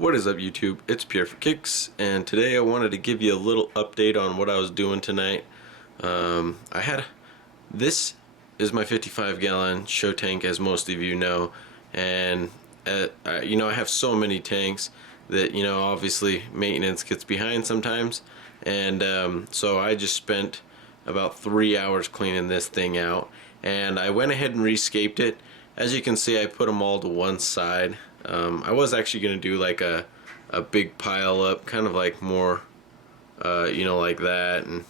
What is up, YouTube? It's Pierre for Kicks, and today I wanted to give you a little update on what I was doing tonight. This is my 55-gallon show tank, as most of you know, and I have so many tanks that obviously maintenance gets behind sometimes, and so I just spent about 3 hours cleaning this thing out, and I went ahead and rescaped it. As you can see, I put them all to one side. I was actually going to do like a big pile up, kind of like more, like that, and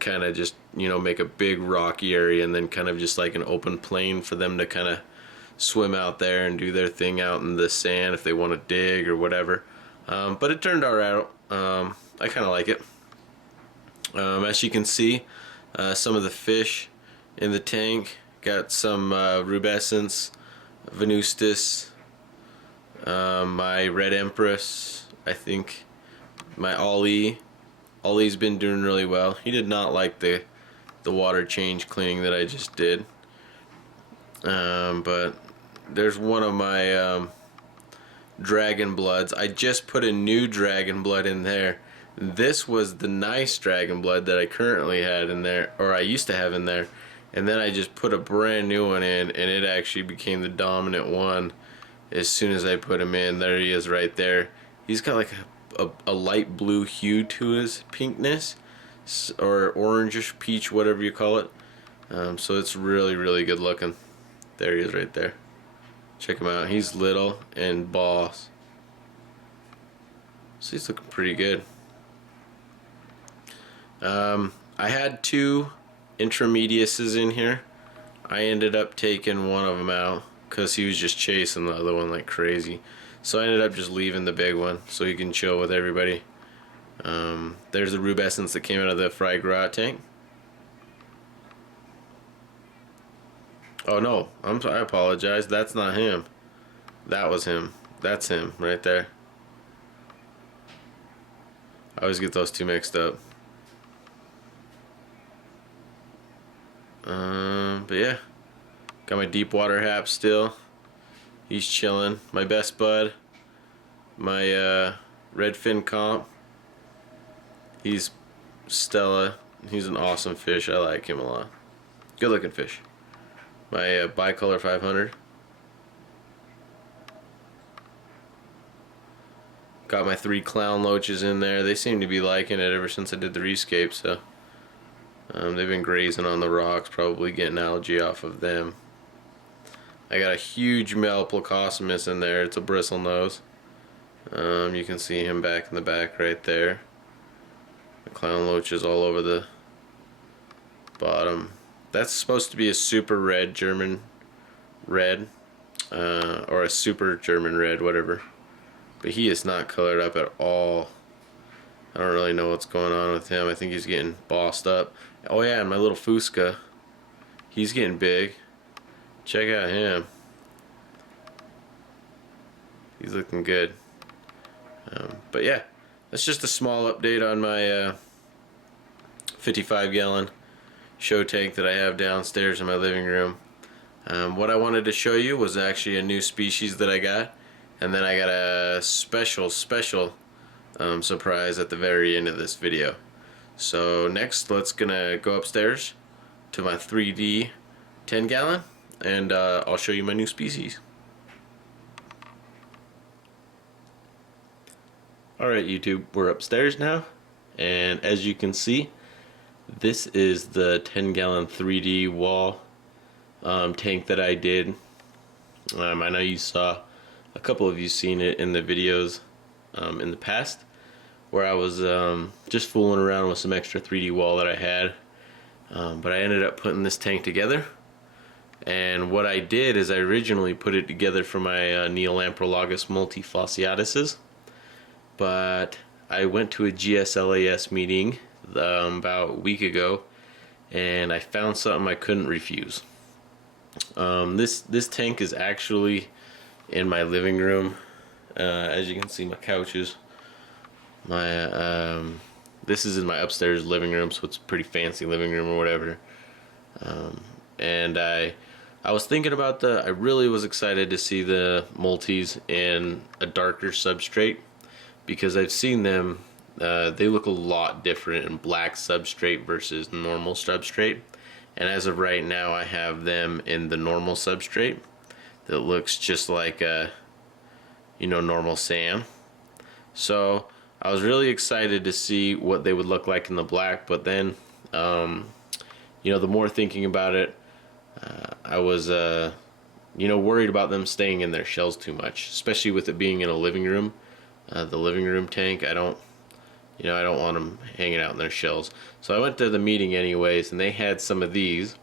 kind of just, make a big rocky area, and then kind of just like an open plain for them to kind of swim out there and do their thing out in the sand if they want to dig or whatever. But it turned out, I kind of like it. As you can see, some of the fish in the tank got some rubescence, venustus, my red empress, I think my Ollie's been doing really well. He did not like the water change cleaning that I just did, but there's one of my dragon bloods. I just put a new dragon blood in there. This was the nice dragon blood that I currently had in there, or I used to have in there, and then I just put a brand new one in, and it actually became the dominant one as soon as I put him in. There he is right there. He's got like a light blue hue to his pinkness, or orangish peach, whatever you call it. So it's really, really good looking. There he is right there. Check him out. He's little and boss. So he's looking pretty good. I had two intermediuses in here. I ended up taking one of them out because he was just chasing the other one like crazy. So I ended up just leaving the big one so he can chill with everybody. There's the rubescence that came out of the fry garage tank. Oh no, I apologize. That's not him. That was him. That's him right there. I always get those two mixed up. But yeah, got my deep water hap still. He's chilling. My best bud, my redfin comp. He's Stella. He's an awesome fish. I like him a lot. Good looking fish. My bicolor 500. Got my 3 clown loaches in there. They seem to be liking it ever since I did the rescape, so they've been grazing on the rocks, probably getting algae off of them. I got a huge male Placosimus in there. It's a bristlenose. You can see him back in the back right there. The clown loaches all over the bottom. That's supposed to be a super red German red, or a super German red, whatever. But he is not colored up at all. I don't really know what's going on with him. I think he's getting bossed up. Oh yeah, and my little Fusca, he's getting big. Check out him. He's looking good. But yeah, that's just a small update on my 55-gallon show tank that I have downstairs in my living room. What I wanted to show you was actually a new species that I got, and then I got a special surprise at the very end of this video. So next, let's gonna go upstairs to my 3D 10-gallon, and I'll show you my new species. Alright YouTube, we're upstairs now, and as you can see, this is the 10-gallon 3D wall tank that I did. I know you saw, a couple of you seen it in the videos in the past, where I was just fooling around with some extra 3D wall that I had. But I ended up putting this tank together, and what I did is I originally put it together for my Neolamprologus multifasciatuses, but I went to a GSLAS meeting about a week ago, and I found something I couldn't refuse. This tank is actually in my living room. As you can see, my couches. This is in my upstairs living room, so it's a pretty fancy living room or whatever. And I I was thinking about I really was excited to see the multis in a darker substrate because I've seen them. They look a lot different in black substrate versus normal substrate. And as of right now, I have them in the normal substrate that looks just like normal sand. So I was really excited to see what they would look like in the black, but then, the more thinking about it, I was, worried about them staying in their shells too much, especially with it being in a living room. The living room tank, I don't want them hanging out in their shells. So I went to the meeting anyways, and they had some of these.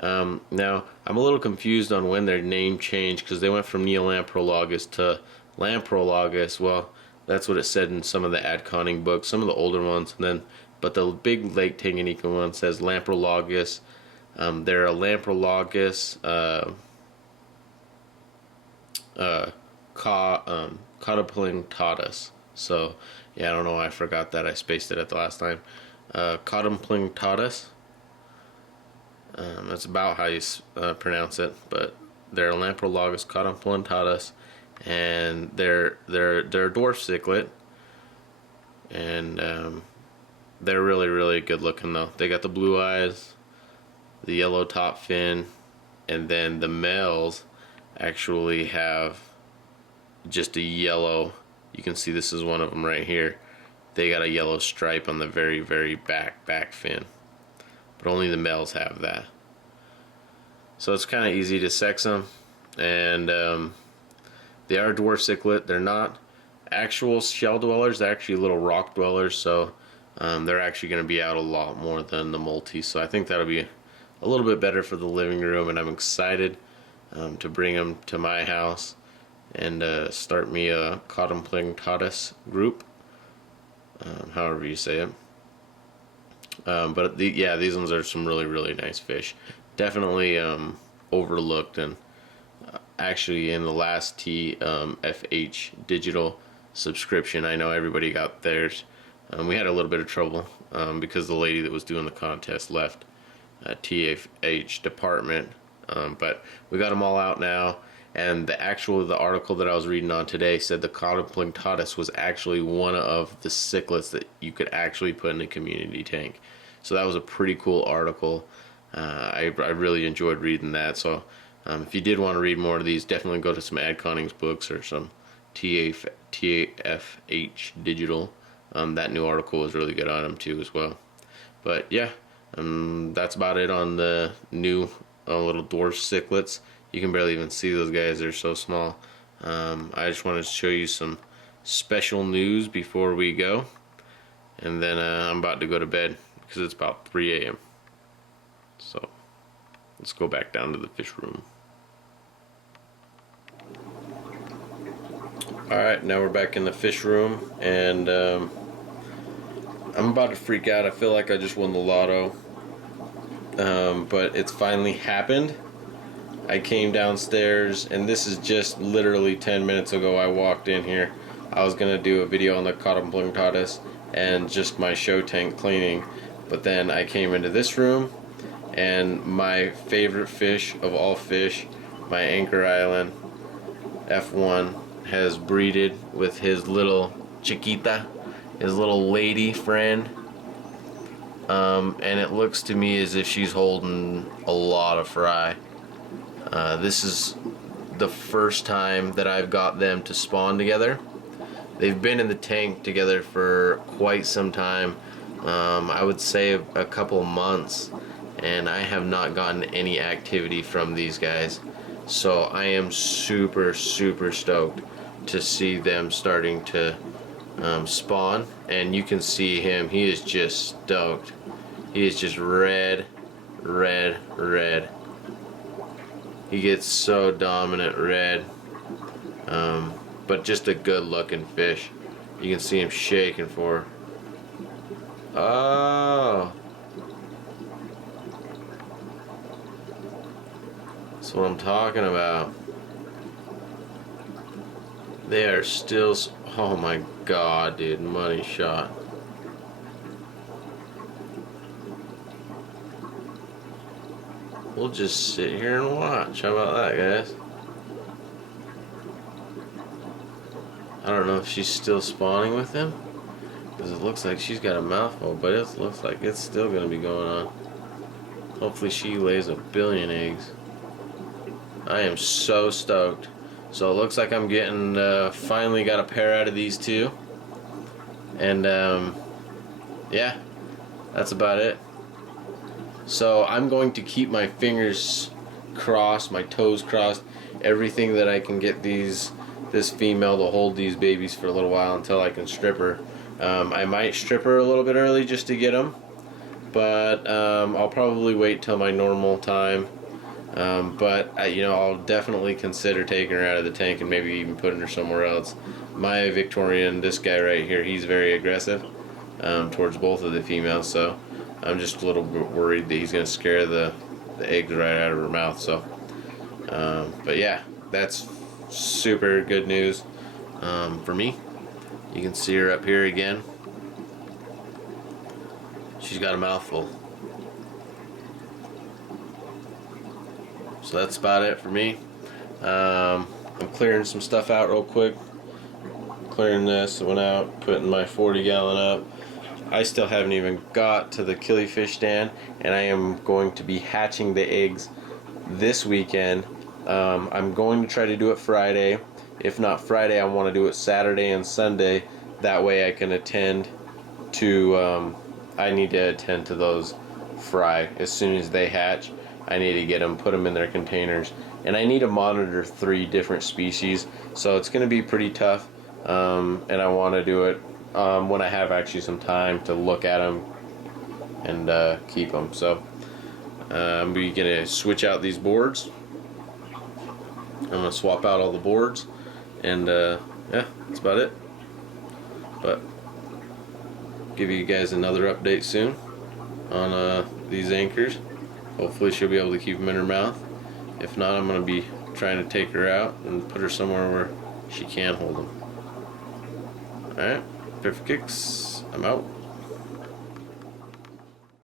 Now, I'm a little confused on when their name changed because they went from Neolamprologus to Lamprologus. Well, that's what it said in some of the ad conning books, some of the older ones, but the big Lake Tanganyika one says Lamprologus. They're a Lamprologus Cotyplingtatus. So, yeah, I don't know why I forgot that. I spaced it at the last time. Cotyplingtatus. That's about how you pronounce it, but they're a Lamprologus Cotyplingtatus, and they're a dwarf cichlid, and they're really, really good looking though. They got the blue eyes, the yellow top fin, and then the males actually have just a yellow. You can see this is one of them right here. They got a yellow stripe on the very, very back fin, but only the males have that. So it's kind of easy to sex them, and they are dwarf cichlid. They're not actual shell dwellers. They're actually little rock dwellers, so they're actually going to be out a lot more than the multi. So I think that'll be a little bit better for the living room, and I'm excited to bring them to my house and start me a Cotyplingtatus group, however you say it. But these ones are some really, really nice fish. Definitely overlooked, and actually in the last TFH digital subscription, I know everybody got theirs. We had a little bit of trouble because the lady that was doing the contest left TFH department, but we got them all out now. And the article that I was reading on today said the Cotyplingtatus was actually one of the cichlids that you could actually put in a community tank. So that was a pretty cool article. I really enjoyed reading that. So if you did want to read more of these, definitely go to some Ad Conning's books or some TFH digital. That new article was really good on them too as well. But yeah, that's about it on the new little dwarf cichlids. You can barely even see those guys, they're so small. I just wanted to show you some special news before we go, and then I'm about to go to bed because it's about 3 a.m. So let's go back down to the fish room. Alright, now we're back in the fish room, and I'm about to freak out. I feel like I just won the lotto, but it's finally happened. I came downstairs, and this is just literally 10 minutes ago I walked in here. I was going to do a video on the Cotyplingtatus and just my show tank cleaning, but then I came into this room, and my favorite fish of all fish, my Anchor Island F1, has breeded with his little chiquita, his little lady friend, and it looks to me as if she's holding a lot of fry. This is the first time that I've got them to spawn together. They've been in the tank together for quite some time, I would say a couple months, and I have not gotten any activity from these guys. So I am super, super stoked to see them starting to spawn, and you can see him. He is just stoked. He is just red, red, red. He gets so dominant red, but just a good looking fish. You can see him shaking for her. Oh, that's what I'm talking about. They are still, oh my god, dude, money shot. we'll just sit here and watch. How about that, guys? I don't know if she's still spawning with him, because it looks like she's got a mouthful, but it looks like it's still going to be going on. Hopefully she lays a billion eggs. I am so stoked. So it looks like I'm getting, finally got a pair out of these two. And, yeah, that's about it. So I'm going to keep my fingers crossed, my toes crossed, everything that I can get this female to hold these babies for a little while until I can strip her. I might strip her a little bit early just to get them, but I'll probably wait till my normal time. But you know, I'll definitely consider taking her out of the tank and maybe even putting her somewhere else. My Victorian, this guy right here, he's very aggressive towards both of the females, so I'm just a little bit worried that he's going to scare the eggs right out of her mouth. So, but yeah, that's super good news for me. You can see her up here again. She's got a mouthful. So that's about it for me. I'm clearing some stuff out real quick. Clearing this, went out, putting my 40 gallon up. I still haven't even got to the killifish stand, and I am going to be hatching the eggs this weekend. I'm going to try to do it Friday. If not Friday, I want to do it Saturday and Sunday. That way I can attend to, I need to attend to those fry. As soon as they hatch, I need to get them, put them in their containers. And I need to monitor 3 different species. So it's going to be pretty tough. And I want to do it when I have actually some time to look at them and keep them. So I'm going to switch out these boards. I'm going to swap out all the boards. And yeah, that's about it. But give you guys another update soon on these anchors. Hopefully she'll be able to keep them in her mouth. If not, I'm going to be trying to take her out and put her somewhere where she can hold them. Alright, Perfect Kicks, I'm out.